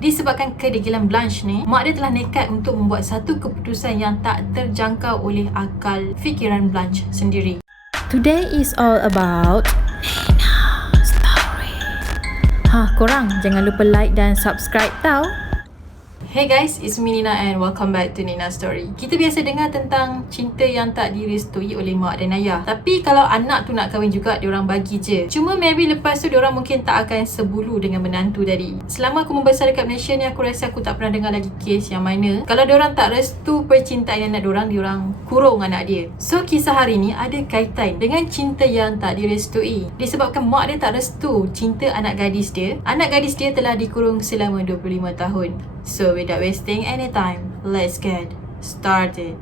Disebabkan kedegilan Blanche ni, mak dia telah nekat untuk membuat satu keputusan yang tak terjangkau oleh akal fikiran Blanche sendiri. Today is all about Nina Story. Korang jangan lupa like dan subscribe tau. Hey guys, it's me Nina and welcome back to Nina Story. Kita biasa dengar tentang cinta yang tak direstui oleh mak dan ayah. Tapi kalau anak tu nak kahwin juga, diorang bagi je. Cuma maybe lepas tu diorang mungkin tak akan sebulu dengan menantu tadi. Selama aku membesar dekat Malaysia ni, aku rasa aku tak pernah dengar lagi kes yang mana kalau diorang tak restu percintaan anak diorang kurung anak dia. So kisah hari ni ada kaitan dengan cinta yang tak direstui. Disebabkan mak dia tak restu cinta anak gadis dia telah dikurung selama 25 tahun. So without wasting any time, let's get started.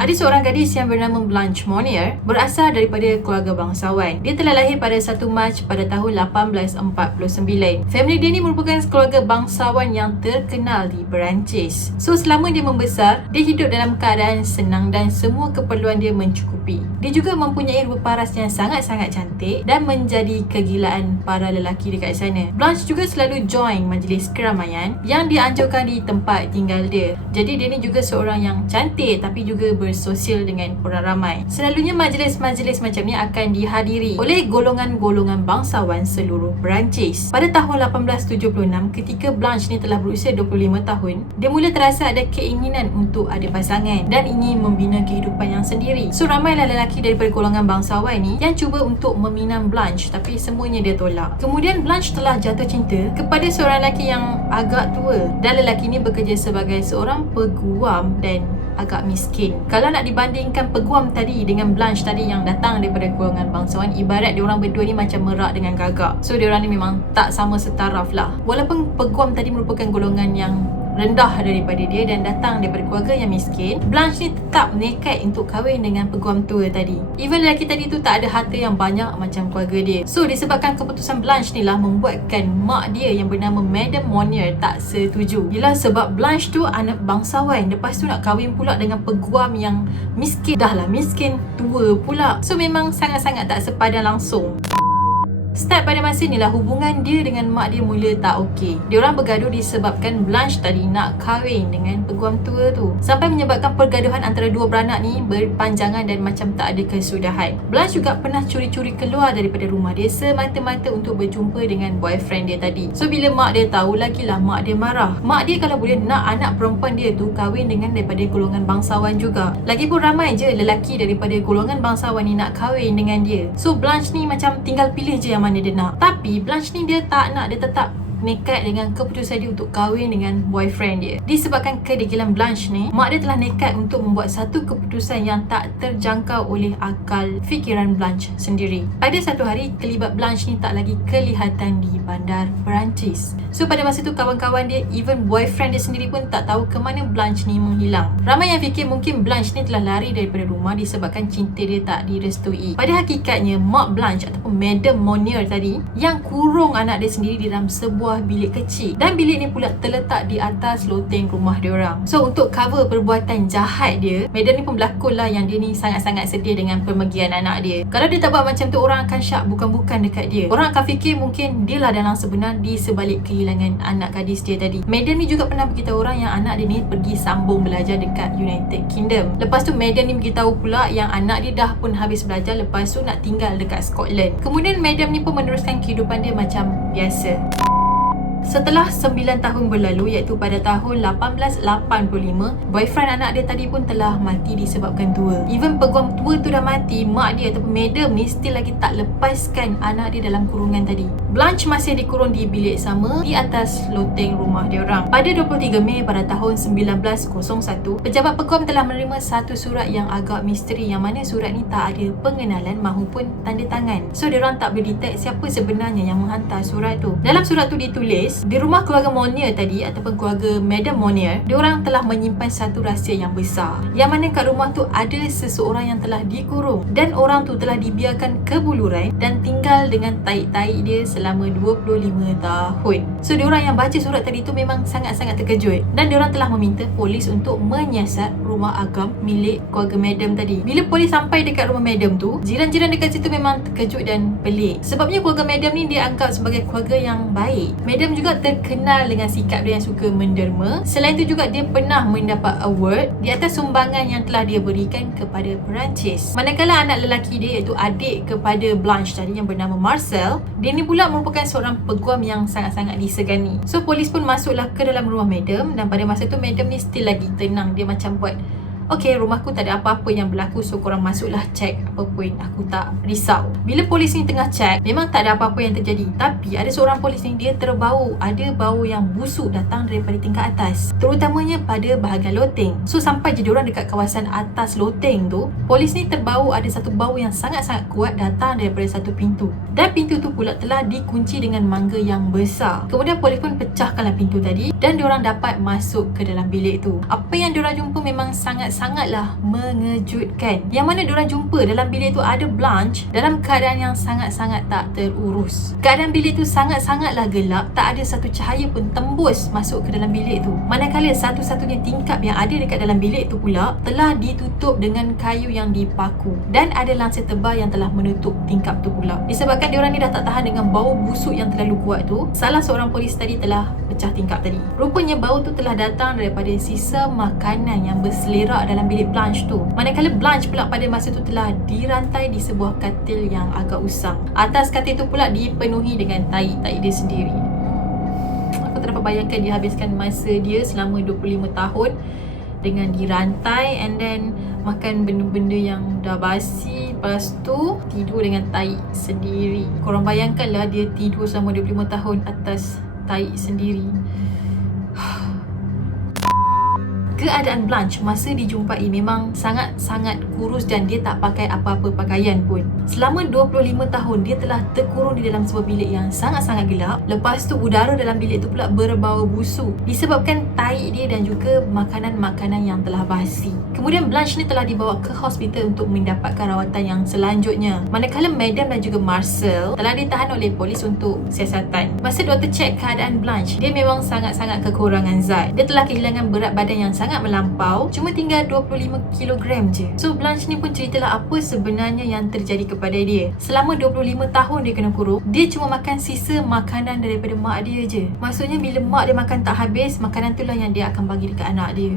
Ada seorang gadis yang bernama Blanche Monnier, berasal daripada keluarga bangsawan. Dia telah lahir pada 1 Mac pada tahun 1849. Family dia ni merupakan keluarga bangsawan yang terkenal di Perancis. So selama dia membesar, dia hidup dalam keadaan senang dan semua keperluan dia mencukupi. Dia juga mempunyai rupa paras yang sangat-sangat cantik dan menjadi kegilaan para lelaki dekat sana. Blanche juga selalu join majlis keramaian yang dianjurkan di tempat tinggal dia. Jadi dia ni juga seorang yang cantik tapi juga bersosial dengan orang ramai. Selalunya majlis-majlis macam ni akan dihadiri oleh golongan-golongan bangsawan seluruh Perancis. Pada tahun 1876, ketika Blanche ni telah berusia 25 tahun, dia mula terasa ada keinginan untuk ada pasangan dan ingin membina kehidupan yang sendiri. So ramailah lelaki daripada golongan bangsawan ni yang cuba untuk meminang Blanche, tapi semuanya dia tolak. Kemudian Blanche telah jatuh cinta kepada seorang lelaki yang agak tua, dan lelaki ni bekerja sebagai seorang peguam dan agak miskin. Kalau nak dibandingkan peguam tadi dengan Blanche tadi yang datang daripada golongan bangsawan, ibarat diorang berdua ni macam merak dengan gagak. So diorang ni memang tak sama setaraf lah. Walaupun peguam tadi merupakan golongan yang rendah daripada dia dan datang daripada keluarga yang miskin, Blanche ni tetap nekat untuk kahwin dengan peguam tua tadi. Even lelaki tadi tu tak ada harta yang banyak macam keluarga dia. So disebabkan keputusan Blanche ni lah membuatkan mak dia yang bernama Madame Monnier tak setuju. Yelah sebab Blanche tu anak bangsawan, lepas tu nak kahwin pula dengan peguam yang miskin. Dah lah miskin, tua pula. So memang sangat-sangat tak sepadan langsung. Start pada masa ni lah hubungan dia dengan mak dia mula tak okey. Diorang bergaduh disebabkan Blanche tadi nak kahwin dengan peguam tua tu, sampai menyebabkan pergaduhan antara dua beranak ni berpanjangan dan macam tak ada kesudahan. Blanche juga pernah curi-curi keluar daripada rumah dia semata-mata untuk berjumpa dengan boyfriend dia tadi. So bila mak dia tahu, lagilah mak dia marah. Mak dia kalau boleh nak anak perempuan dia tu kahwin dengan daripada golongan bangsawan juga. Lagipun ramai je lelaki daripada golongan bangsawan ni nak kahwin dengan dia. So Blanche ni macam tinggal pilih je yang mana dia nak. Tapi Blanche ni dia tak nak, dia tetap nekat dengan keputusan dia untuk kahwin dengan boyfriend dia. Disebabkan kedegilan Blanche ni, mak dia telah nekat untuk membuat satu keputusan yang tak terjangkau oleh akal fikiran Blanche sendiri. Pada satu hari, kelibat Blanche ni tak lagi kelihatan di bandar Perancis. So pada masa tu kawan-kawan dia, even boyfriend dia sendiri pun tak tahu ke mana Blanche ni menghilang. Ramai yang fikir mungkin Blanche ni telah lari daripada rumah disebabkan cinta dia tak direstui. Pada hakikatnya, mak Blanche ataupun Madame Monnier tadi yang kurung anak dia sendiri di dalam sebuah bilik kecil, dan bilik ni pula terletak di atas loteng rumah diorang. So untuk cover perbuatan jahat dia, Madam ni pun berlakon lah yang dia ni sangat-sangat sedih dengan pemergian anak dia. Kalau dia tak buat macam tu, orang akan syak bukan-bukan dekat dia. Orang akan fikir mungkin dia lah dalam sebenar di sebalik kehilangan anak gadis dia tadi. Madam ni juga pernah beritahu orang yang anak dia ni pergi sambung belajar dekat United Kingdom. Lepas tu Madam ni beritahu pula yang anak dia dah pun habis belajar, lepas tu nak tinggal dekat Scotland. Kemudian Madam ni pun meneruskan kehidupan dia macam biasa. Setelah 9 tahun berlalu, iaitu pada tahun 1885, boyfriend anak dia tadi pun telah mati disebabkan tua. Even peguam tua tu dah mati, mak dia ataupun madam ni still lagi tak lepaskan anak dia dalam kurungan tadi. Blanche masih dikurung di bilik sama di atas loteng rumah dia orang. Pada 23 Mei pada tahun 1901, pejabat peguam telah menerima satu surat yang agak misteri, yang mana surat ni tak ada pengenalan mahupun tanda tangan. So dia orang tak boleh detect siapa sebenarnya yang menghantar surat tu. Dalam surat tu ditulis Perancis, di rumah keluarga Monier tadi ataupun keluarga Madam Monier, diorang telah menyimpan satu rahsia yang besar, yang mana kat rumah tu ada seseorang yang telah dikurung dan orang tu telah dibiarkan kebuluran dan tinggal dengan taik-taik dia selama 25 tahun. So diorang yang baca surat tadi tu memang sangat-sangat terkejut dan diorang telah meminta polis untuk menyiasat rumah agam milik keluarga Madam tadi. Bila polis sampai dekat rumah Madam tu, jiran-jiran dekat situ memang terkejut dan pelik. Sebabnya keluarga Madam ni dia anggap sebagai keluarga yang baik. Madam juga terkenal dengan sikap dia yang suka menderma. Selain tu juga dia pernah mendapat award di atas sumbangan yang telah dia berikan kepada Perancis. Manakala anak lelaki dia iaitu adik kepada Blanche tadi yang bernama Marcel, dia ni pula merupakan seorang peguam yang sangat-sangat disegani. So polis pun masuklah ke dalam rumah Madam dan pada masa tu Madam ni still lagi tenang. Dia macam buat, okay, rumahku tak ada apa-apa yang berlaku, so korang masuklah cek apa pun, aku tak risau. Bila polis ni tengah cek, memang tak ada apa-apa yang terjadi. Tapi ada seorang polis ni, dia terbau, ada bau yang busuk datang daripada tingkat atas, terutamanya pada bahagian loteng. So sampai je diorang dekat kawasan atas loteng tu, polis ni terbau ada satu bau yang sangat-sangat kuat datang daripada satu pintu. Dan pintu tu pula telah dikunci dengan mangga yang besar. Kemudian polis pun pecahkanlah pintu tadi dan diorang dapat masuk ke dalam bilik tu. Apa yang diorang jumpa memang sangatlah mengejutkan. Yang mana diorang jumpa dalam bilik tu ada Blanche dalam keadaan yang sangat-sangat tak terurus. Keadaan bilik tu sangatlah gelap, tak ada satu cahaya pun tembus masuk ke dalam bilik tu. Manakala satu-satunya tingkap yang ada dekat dalam bilik tu pula telah ditutup dengan kayu yang dipaku dan ada langsir tebal yang telah menutup tingkap tu pula. Disebabkan diorang ni dah tak tahan dengan bau busuk yang terlalu kuat tu, salah seorang polis tadi telah pecah tingkap tadi. Rupanya bau tu telah datang daripada sisa makanan yang berselerak dalam bilik Blanche tu. Manakala Blanche pula pada masa tu telah dirantai di sebuah katil yang agak usang. Atas katil tu pula dipenuhi dengan tahi-tahi dia sendiri. Aku tak dapat bayangkan dia habiskan masa dia selama 25 tahun dengan dirantai and then makan benda-benda yang dah basi, lepas tu tidur dengan tahi sendiri. Korang bayangkanlah dia tidur selama 25 tahun atas tahi sendiri. Keadaan Blanche masa dijumpai memang sangat-sangat kurus dan dia tak pakai apa-apa pakaian pun. Selama 25 tahun dia telah terkurung di dalam sebuah bilik yang sangat-sangat gelap. Lepas tu udara dalam bilik tu pula berbau busuk disebabkan tahi dia dan juga makanan-makanan yang telah basi. Kemudian Blanche ni telah dibawa ke hospital untuk mendapatkan rawatan yang selanjutnya. Manakala Madam dan juga Marcel telah ditahan oleh polis untuk siasatan. Masa doktor cek keadaan Blanche, dia memang sangat-sangat kekurangan zat. Dia telah kehilangan berat badan yang sangat melampau, cuma tinggal 25 kg je. So Blanche ni pun ceritalah apa sebenarnya yang terjadi kepada dia. Selama 25 tahun dia kena kurung, dia cuma makan sisa makanan daripada mak dia je. Maksudnya bila mak dia makan tak habis, makanan tu lah yang dia akan bagi dekat anak dia.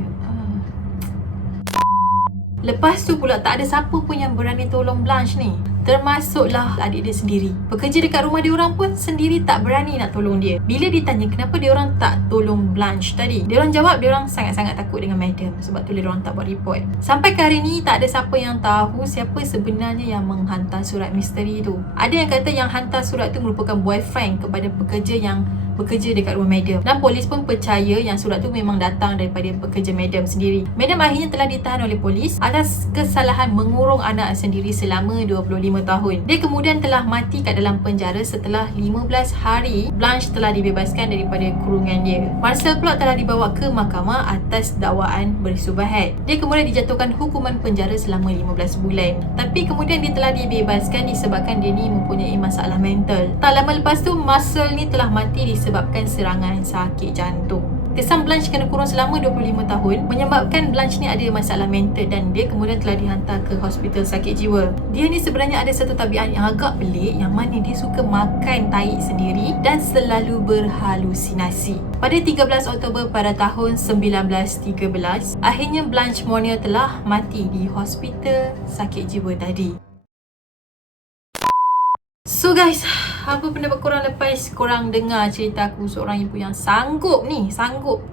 Lepas tu pula tak ada siapa pun yang berani tolong Blanche ni, termasuklah adik dia sendiri. Pekerja dekat rumah dia orang pun sendiri tak berani nak tolong dia. Bila ditanya kenapa dia orang tak tolong Blanche tadi, dia orang jawab dia orang sangat-sangat takut dengan Madam, sebab tu dia orang tak buat report. Sampai ke hari ni tak ada siapa yang tahu siapa sebenarnya yang menghantar surat misteri tu. Ada yang kata yang hantar surat tu merupakan boyfriend kepada pekerja yang bekerja dekat rumah Madam, dan polis pun percaya yang surat tu memang datang daripada pekerja Madam sendiri. Madam akhirnya telah ditahan oleh polis atas kesalahan mengurung anak sendiri selama 25 tahun. Dia kemudian telah mati kat dalam penjara setelah 15 hari Blanche telah dibebaskan daripada kurungan dia. Marcel pula telah dibawa ke mahkamah atas dakwaan bersubahat. Dia kemudian dijatuhkan hukuman penjara selama 15 bulan. Tapi kemudian dia telah dibebaskan disebabkan dia ni mempunyai masalah mental. Tak lama lepas tu Marcel ni telah mati disebabkan serangan sakit jantung. Kesan Blanche kena kurung selama 25 tahun menyebabkan Blanche ni ada masalah mental dan dia kemudian telah dihantar ke hospital sakit jiwa. Dia ni sebenarnya ada satu tabiat yang agak pelik, yang mana dia suka makan tahi sendiri dan selalu berhalusinasi. Pada 13 Oktober pada tahun 1913, akhirnya Blanche Monier telah mati di hospital sakit jiwa tadi. So guys, apa pendapat korang lepas korang dengar cerita aku, seorang ibu yang sanggup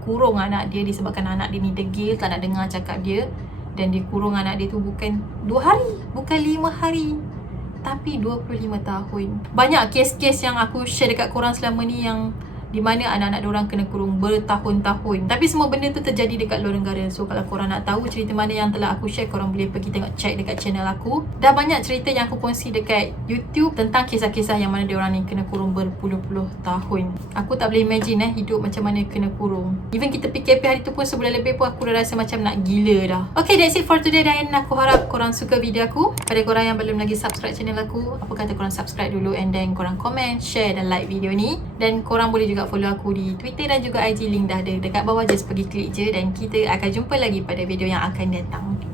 kurung anak dia disebabkan anak dia ni degil, tak nak dengar cakap dia, dan dia kurung anak dia tu bukan 2 hari, bukan 5 hari, tapi 25 tahun. Banyak kes-kes yang aku share dekat korang selama ni yang di mana anak-anak diorang kena kurung bertahun-tahun. Tapi semua benda tu terjadi dekat luar negara. So kalau korang nak tahu cerita mana yang telah aku share, korang boleh pergi tengok check dekat channel aku. Dah banyak cerita yang aku kongsi dekat YouTube tentang kisah-kisah yang mana diorang ni kena kurung berpuluh-puluh tahun. Aku tak boleh imagine hidup macam mana kena kurung. Even kita PKP hari tu pun sebulan lebih pun aku dah rasa macam nak gila dah. Okay, that's it for today dan aku harap korang suka video aku. Pada korang yang belum lagi subscribe channel aku, apa kata korang subscribe dulu and then korang comment, share dan like video ni. Dan korang boleh juga follow aku di Twitter dan juga IG, link dah ada dekat bawah, just pergi klik je dan kita akan jumpa lagi pada video yang akan datang.